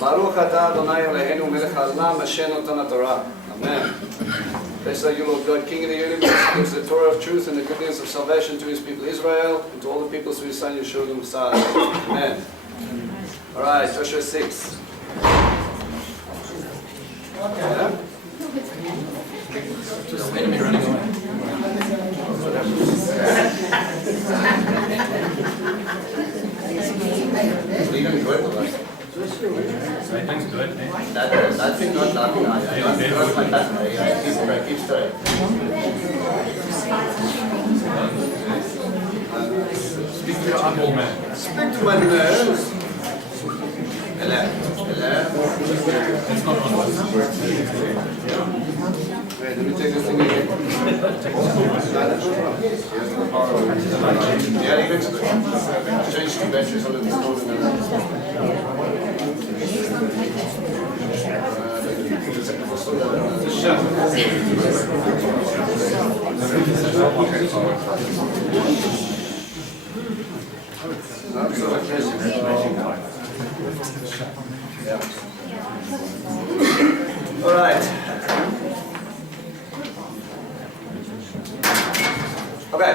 Baruch atah Adonai Eloheinu melech haolam asher noten haTorah. Amen. Blessed are you, Lord God, King of the universe, who gives the Torah of truth and the good news of salvation to his people Israel, and to all the peoples through his Son Yeshua the Messiah. Amen. All right, Joshua 6. Yeah? Just wait a minute, running away. Are you going to enjoy it? Everything's good. That thing not laughing. That's fantastic. Keep straight. Speak to your humble man. Speak to my nose. Hello. It's not on. Wait, let me take this thing again. Yeah, leave it to the change two batteries on the All right. Okay.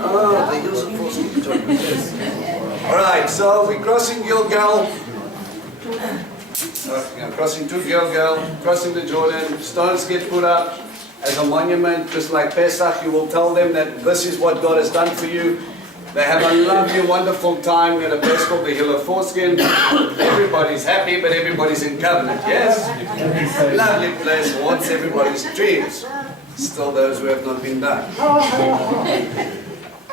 Oh, the hills of force. All right, so we're crossing Gilgal. Crossing to Gilgal, crossing the Jordan. Stones get put up as a monument, just like Pesach. You will tell them that this is what God has done for you. They have a lovely, wonderful time at a place called the Hill of Foreskin. Everybody's happy, but everybody's in covenant, yes? Lovely place, wants everybody's dreams. Still those who have not been done.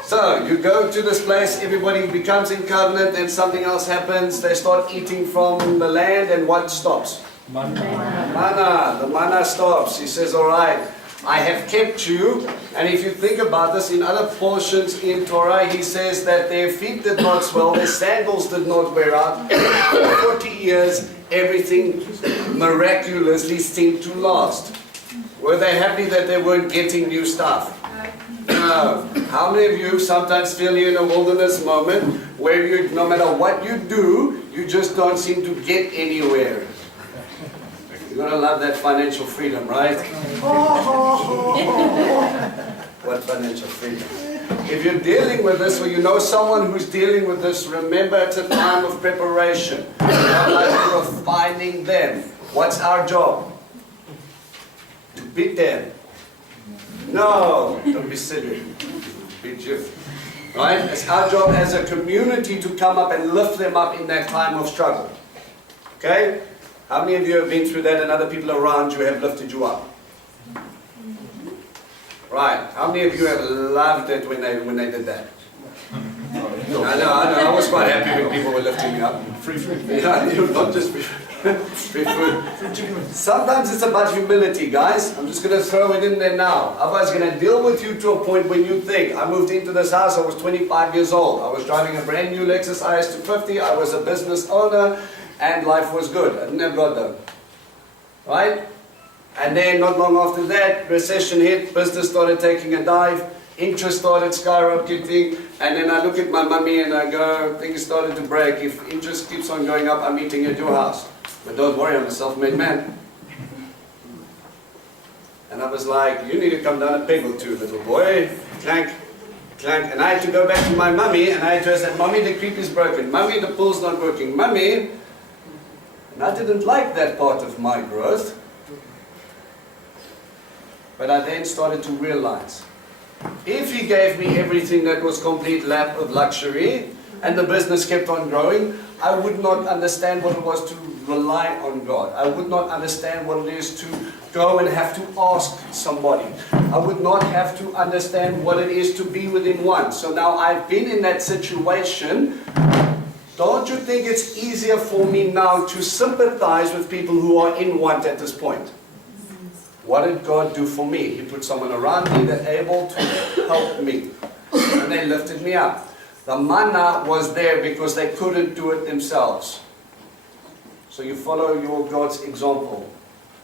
So, you go to this place, everybody becomes in covenant, and something else happens. They start eating from the land, and what stops? Manna. The manna stops. He says, all right, I have kept you. And if you think about this, in other portions in Torah, he says that their feet did not swell, their sandals did not wear out. For 40 years, everything miraculously seemed to last. Were they happy that they weren't getting new stuff? No. How many of you sometimes feel you're in a wilderness moment where you, no matter what you do, you just don't seem to get anywhere? You're going to love that financial freedom, right? What financial freedom? If you're dealing with this, or you know someone who's dealing with this, remember it's a time of preparation. God is refining them. What's our job? To beat them. No, don't be silly. Beat you. Right? It's our job as a community to come up and lift them up in that time of struggle. Okay? How many of you have been through that and other people around you have lifted you up? Right. How many of you have loved it when they did that? I know. I was quite happy when people were lifting me up. Free food. Yeah, not just free food. Sometimes it's about humility, guys. I'm just going to throw it in there now. Otherwise, it's going to deal with you to a point when you think. I moved into this house, I was 25 years old. I was driving a brand new Lexus IS250. I was a business owner, and life was good. I didn't have God though. Right? And then not long after that, recession hit, business started taking a dive, interest started skyrocketing, and then I look at my mummy and I go, things started to break. If interest keeps on going up, I'm eating at your house. But don't worry, I'm a self-made man. And I was like, you need to come down a peg or two, little boy. Clank, clank. And I had to go back to my mummy and I had to say, Mummy, the creep is broken. Mummy, the pool's not working. Mummy. And I didn't like that part of my growth. But I then started to realize, if he gave me everything that was complete lap of luxury, and the business kept on growing, I would not understand what it was to rely on God. I would not understand what it is to go and have to ask somebody. I would not have to understand what it is to be within one. So now I've been in that situation. Don't you think it's easier for me now to sympathize with people who are in want at this point? What did God do for me? He put someone around me that's able to help me. And they lifted me up. The manna was there because they couldn't do it themselves. So you follow your God's example.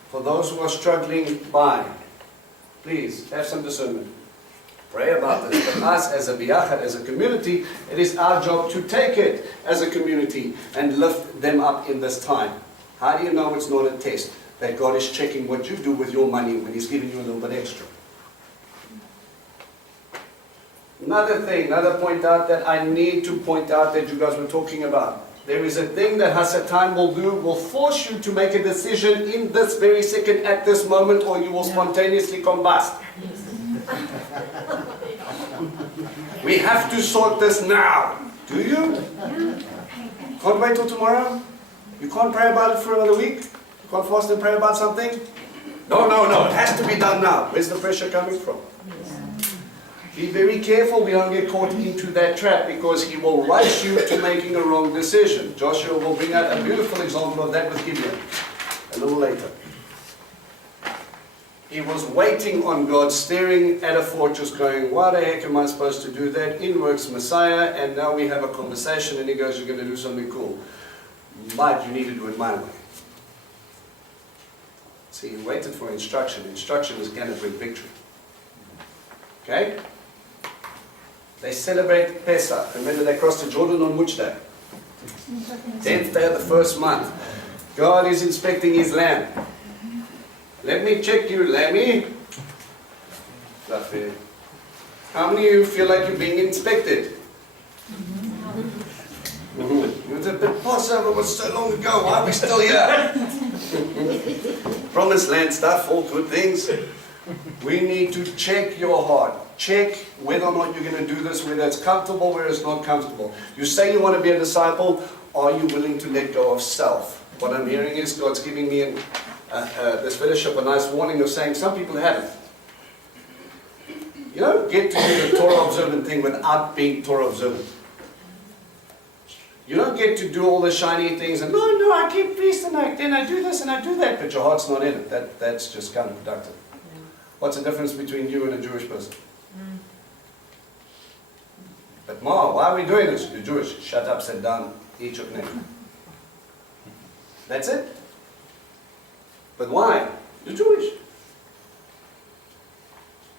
For those who are struggling by, please have some discernment. Pray about this. But us as a biyachad, as a community, it is our job to take it as a community and lift them up in this time. How do you know it's not a test? That God is checking what you do with your money when He's giving you a little bit extra. Another thing, another point out that I need to point out that you guys were talking about. There is a thing that Hasatan will do, will force you to make a decision in this very second, at this moment, or you will spontaneously combust. We have to sort this now. Do you? Can't wait till tomorrow? You can't pray about it for another week? You can't fast and pray about something? No, it has to be done now. Where's the pressure coming from? Be very careful we don't get caught into that trap, because he will rush you to making a wrong decision. Joshua will bring out a beautiful example of that with Gideon a little later. He was waiting on God, staring at a fortress, going, why the heck am I supposed to do that? In works Messiah, and now we have a conversation, and he goes, you're going to do something cool. But you need to do it my way. See, he waited for instruction. Instruction is going to bring victory. Okay? They celebrate Pesach. Remember, they crossed the Jordan on which day? 10th day of the first month. God is inspecting his lamb. Let me check you, lammy. Fluffy. How many of you feel like you're being inspected? The Passover was so long ago. Why are we still here? Promised land stuff, all good things. We need to check your heart. Check whether or not you're going to do this, whether it's comfortable, whether it's not comfortable. You say you want to be a disciple. Are you willing to let go of self? What I'm hearing is God's giving me this fellowship a nice warning of saying some people haven't. You don't get to do the Torah observant thing without being Torah observant. You don't get to do all the shiny things and, no, I keep feast and then I do this and I do that, but your heart's not in it. That's just counterproductive. What's the difference between you and a Jewish person? But Ma, why are we doing this? You're Jewish. Shut up, sit down, eat your knick. That's it. But why? You're Jewish.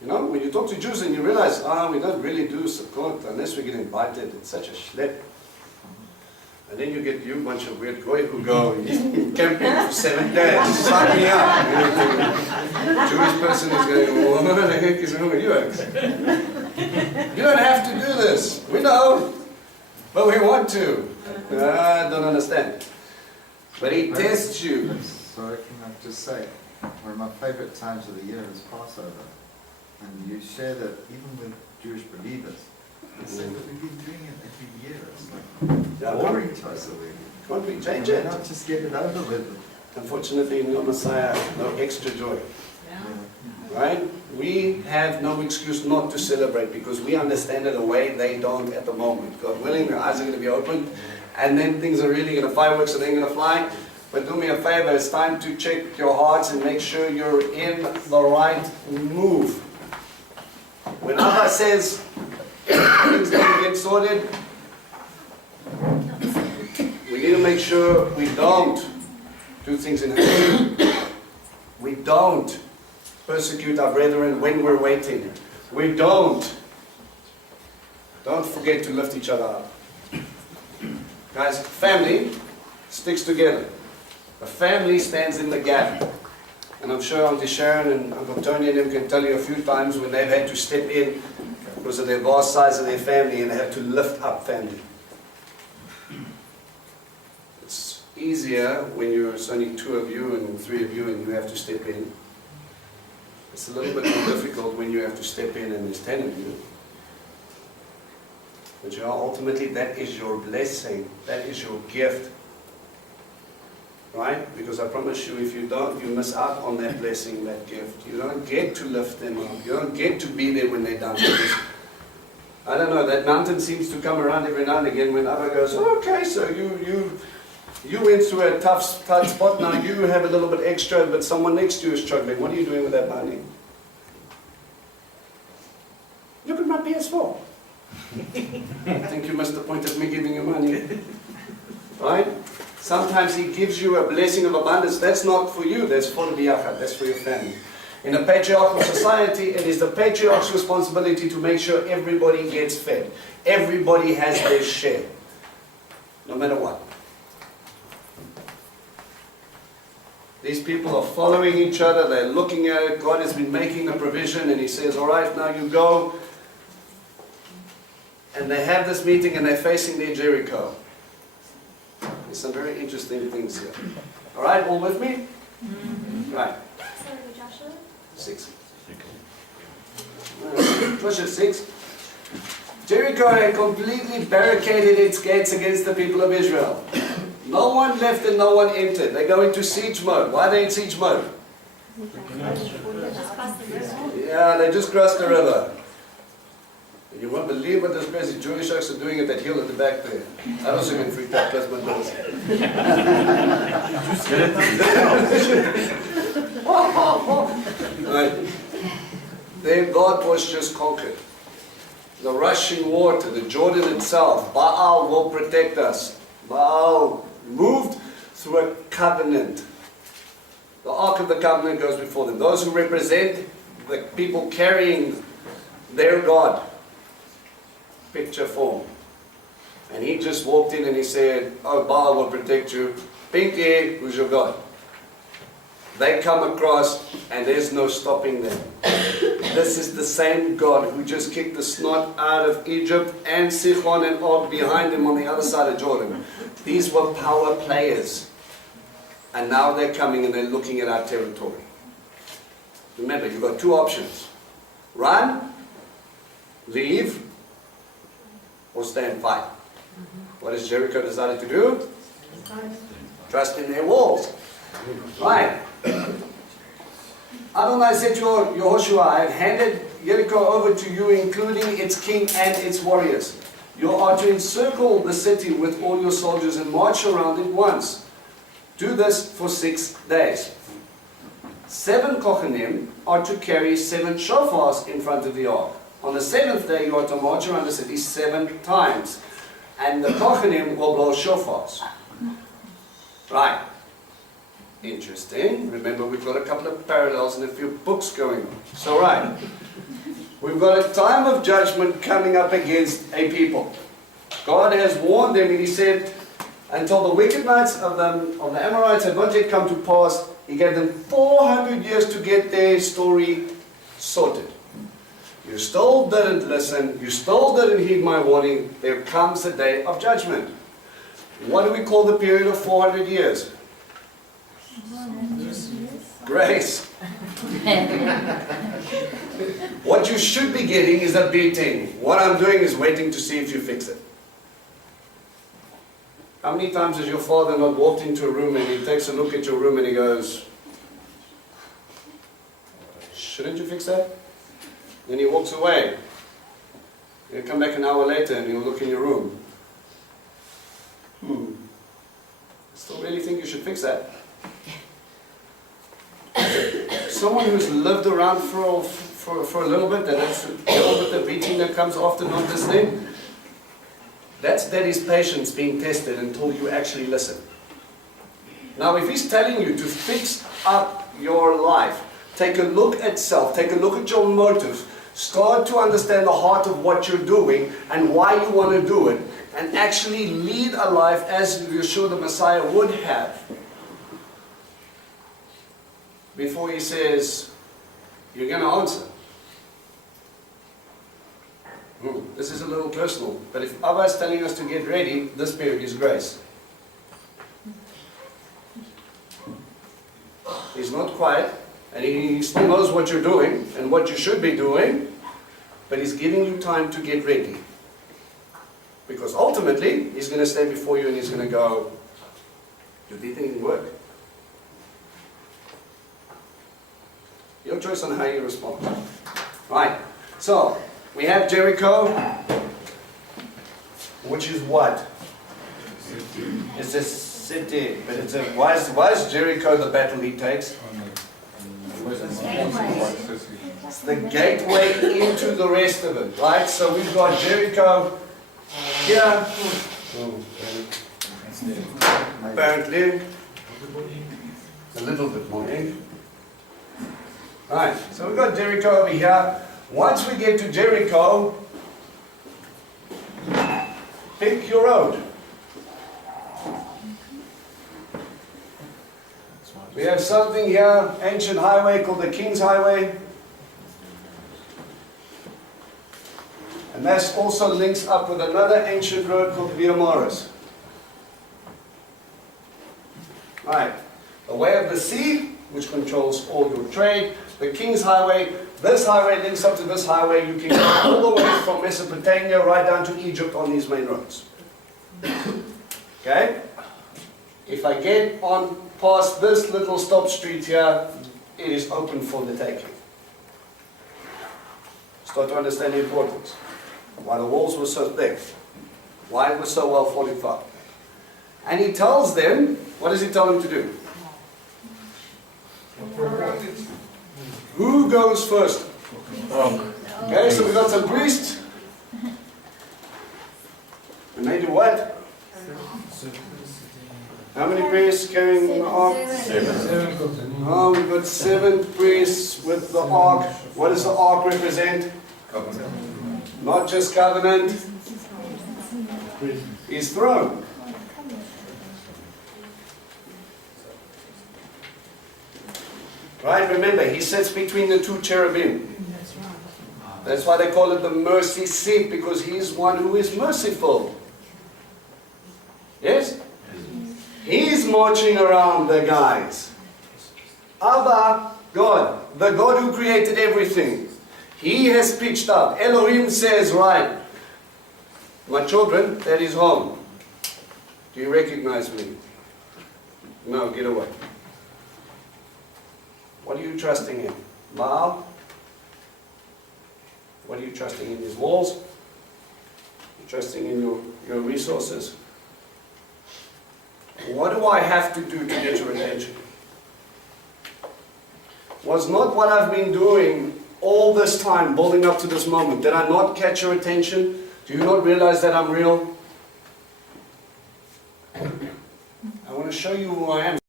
You know, when you talk to Jews and you realize, we don't really do Sukkot unless we get invited. It's such a schlep. And then you get a bunch of weird goy who go camping for 7 days. Sign me up. Jewish person is going, what the heck is wrong with you? You don't have to do this. We know. But we want to. I don't understand. But he tests you. Sorry, can I just say, one of my favorite times of the year is Passover. And you share that even with Jewish believers. They say, but we've been doing it every year. It's like boring to us already. Can't we change it? Not just get it over with. Unfortunately, in your Messiah, no extra joy. Right? We have no excuse not to celebrate because we understand it a way they don't at the moment. God willing, their eyes are going to be opened, and then things are really going to, fireworks are then going to fly. But do me a favor, it's time to check your hearts and make sure you're in the right move. When Allah says things don't get sorted, we need to make sure we don't do things in haste. We don't persecute our brethren when we're waiting. We don't forget to lift each other up. Guys, family sticks together. A family stands in the gap. And I'm sure Auntie Sharon and Uncle Tony and them can tell you a few times when they've had to step in because of their vast size of their family and they have to lift up family. It's easier when it's only 2 of you and 3 of you and you have to step in. It's a little bit more difficult when you have to step in and there's 10 of you. But ultimately that is your blessing, that is your gift. Right? Because I promise you, if you don't, you miss out on that blessing, that gift. You don't get to lift them up. You don't get to be there when they're done. Because, I don't know, that mountain seems to come around every now and again when Abba goes, okay, so you went through a tough spot, now you have a little bit extra, but someone next to you is struggling. What are you doing with that money? Look at my PS4. I think you missed the point of me giving you money. Right? Sometimes he gives you a blessing of abundance. That's not for you, that's for the biyachad, that's for your family. In a patriarchal society, it is the patriarch's responsibility to make sure everybody gets fed. Everybody has their share, no matter what. These people are following each other, they're looking at it. God has been making the provision, and He says, all right, now you go. And they have this meeting, and they're facing their Jericho. There's some very interesting things here. All right, all with me? Right. Sorry, Joshua? 6. Joshua 6. Jericho had completely barricaded its gates against the people of Israel. No one left and no one entered. They go into siege mode. Why are they in siege mode? Just cross the river. Yeah, they just crossed the river. You won't believe what those crazy Jewish sharks are doing at that hill at the back there. I also get freaked out, plus my bills. Right. Then God was just conquered. The rushing water, the Jordan itself, Baal will protect us. Baal moved through a covenant. The Ark of the Covenant goes before them. Those who represent the people carrying their God. Picture form. And he just walked in and he said, oh, Baal will protect you. Pinky, who's your God? They come across and there's no stopping them. This is the same God who just kicked the snot out of Egypt and Sichon and Og behind him on the other side of Jordan. These were power players. And now they're coming and they're looking at our territory. Remember, you've got two options. Run, leave, or stay and fight. What has Jericho decided to do? Trust in their walls. Right. Adonai said to Yehoshua, I have handed Jericho over to you, including its king and its warriors. You are to encircle the city with all your soldiers and march around it once. Do this for 6 days. 7 Kohanim are to carry 7 shofars in front of the ark. On the 7th day, you are to march around the city 7 times. And the Kohanim will blow shofars. Right. Interesting. Remember, we've got a couple of parallels and a few books going on. So, right. We've got a time of judgment coming up against a people. God has warned them, and He said, until the wicked nights of the Amorites had not yet come to pass, He gave them 400 years to get their story sorted. You still didn't listen. You still didn't heed my warning. There comes a day of judgment. What do we call the period of 400 years? Grace. What you should be getting is a beating. What I'm doing is waiting to see if you fix it. How many times has your father not walked into a room and he takes a look at your room and he goes, shouldn't you fix that? Then he walks away. He'll come back an hour later and he'll look in your room. Still really think you should fix that? Someone who's lived around for a little bit, and that's dealt with the beating that comes after not listening, that's daddy's patience being tested until you actually listen. Now, if he's telling you to fix up your life, take a look at self, take a look at your motives, start to understand the heart of what you're doing and why you want to do it, and actually lead a life as Yeshua the Messiah would have, before he says, you're going to answer. This is a little personal, but if Abba is telling us to get ready, this period is grace. He's not quiet, and he still knows what you're doing and what you should be doing, but he's giving you time to get ready. Because ultimately, he's going to stand before you and he's going to go, you didn't work. Your choice on how you respond. Right, so we have Jericho, which is what? It's a city, but it's a, why is Jericho the battle he takes? It's the gateway into the rest of it, right? So we've got Jericho here, apparently, a little bit more, eh? Right, so we've got Jericho over here. Once we get to Jericho, pick your road. We have something here, ancient highway called the King's Highway. And that also links up with another ancient road called Via Maris. Right, the way of the sea, which controls all your trade, the King's Highway. This highway links up to this highway. You can go all the way from Mesopotamia right down to Egypt on these main roads. Okay? If I get on past this little stop street here, it is open for the taking. Start to understand the importance. Why the walls were so thick. Why it was so well fortified. And he tells them, what does he tell them to do? Who goes first? Okay, so we've got some priests. And they do what? How many priests carrying the ark? 7. Oh, we've got 7 priests with the ark. What does the ark represent? Covenant. Not just covenant. His throne. Right, remember, he sits between the 2 cherubim. That's why they call it the mercy seat, because he is one who is merciful. Yes? He's marching around the guys. Abba, God, the God who created everything. He has pitched up. Elohim says, right, my children, that is home. Do you recognize me? No, get away. What are you trusting in? Baal? What are you trusting in? These walls? You're trusting in your resources? What do I have to do to get your attention? Was not what I've been doing all this time, building up to this moment, did I not catch your attention? Do you not realize that I'm real? I want to show you who I am.